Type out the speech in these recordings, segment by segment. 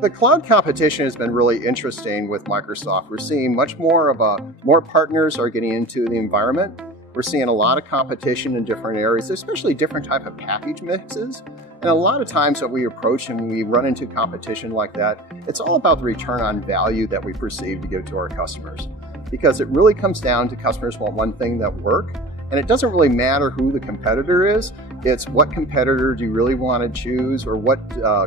The cloud competition has been really interesting with Microsoft. We're seeing much more more partners are getting into the environment. We're seeing a lot of competition in different areas, especially different type of package mixes. And a lot of times what we approach and we run into competition like that, it's all about the return on value that we perceive to give to our customers. Because it really comes down to customers want one thing that work. And it doesn't really matter who the competitor is. It's what competitor do you really want to choose, or what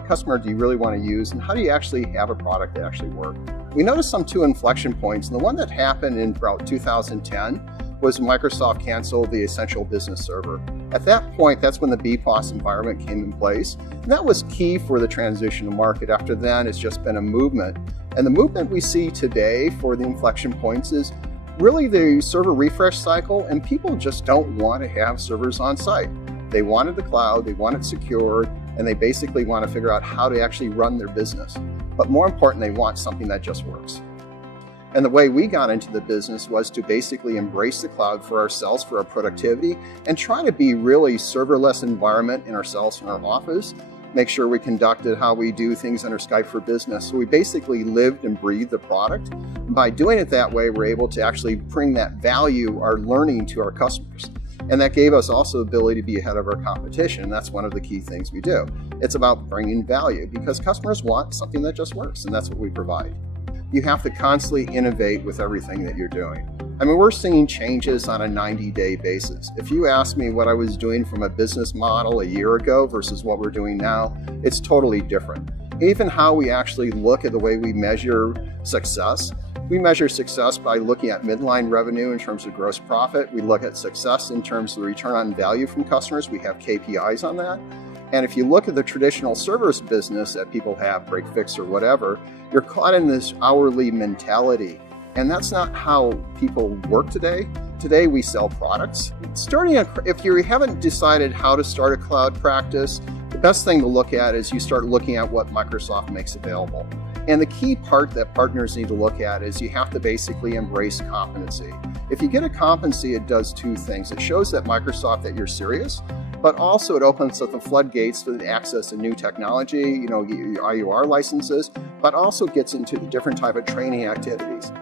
customer do you really want to use, and how do you actually have a product that actually works. We noticed some two inflection points, and the one that happened in about 2010 was Microsoft canceled the Essential Business Server. At that point, that's when the BPOS environment came in place, and that was key for the transition to market. After then, it's just been a movement. And the movement we see today for the inflection points is really the server refresh cycle, and people just don't want to have servers on site. They wanted the cloud, they want it secured, and they basically want to figure out how to actually run their business. But more important, they want something that just works. And the way we got into the business was to basically embrace the cloud for ourselves, for our productivity, and try to be really serverless environment in ourselves in our office. Make sure we conducted how we do things under Skype for Business. So we basically lived and breathed the product. By doing it that way, we're able to actually bring that value, our learning, to our customers. And that gave us also the ability to be ahead of our competition. That's one of the key things we do. It's about bringing value because customers want something that just works, and that's what we provide. You have to constantly innovate with everything that you're doing. I mean, we're seeing changes on a 90-day basis. If you ask me what I was doing from a business model a year ago versus what we're doing now, it's totally different. Even how we actually look at the way we measure success. We measure success by looking at midline revenue in terms of gross profit. We look at success in terms of the return on value from customers. We have KPIs on that. And if you look at the traditional service business that people have, break fix or whatever, you're caught in this hourly mentality. And that's not how people work today. Today we sell products. If you haven't decided how to start a cloud practice, the best thing to look at is you start looking at what Microsoft makes available. And the key part that partners need to look at is you have to basically embrace competency. If you get a competency, it does two things. It shows that Microsoft that you're serious, but also it opens up the floodgates to the access to new technology, IUR licenses, but also gets into the different type of training activities.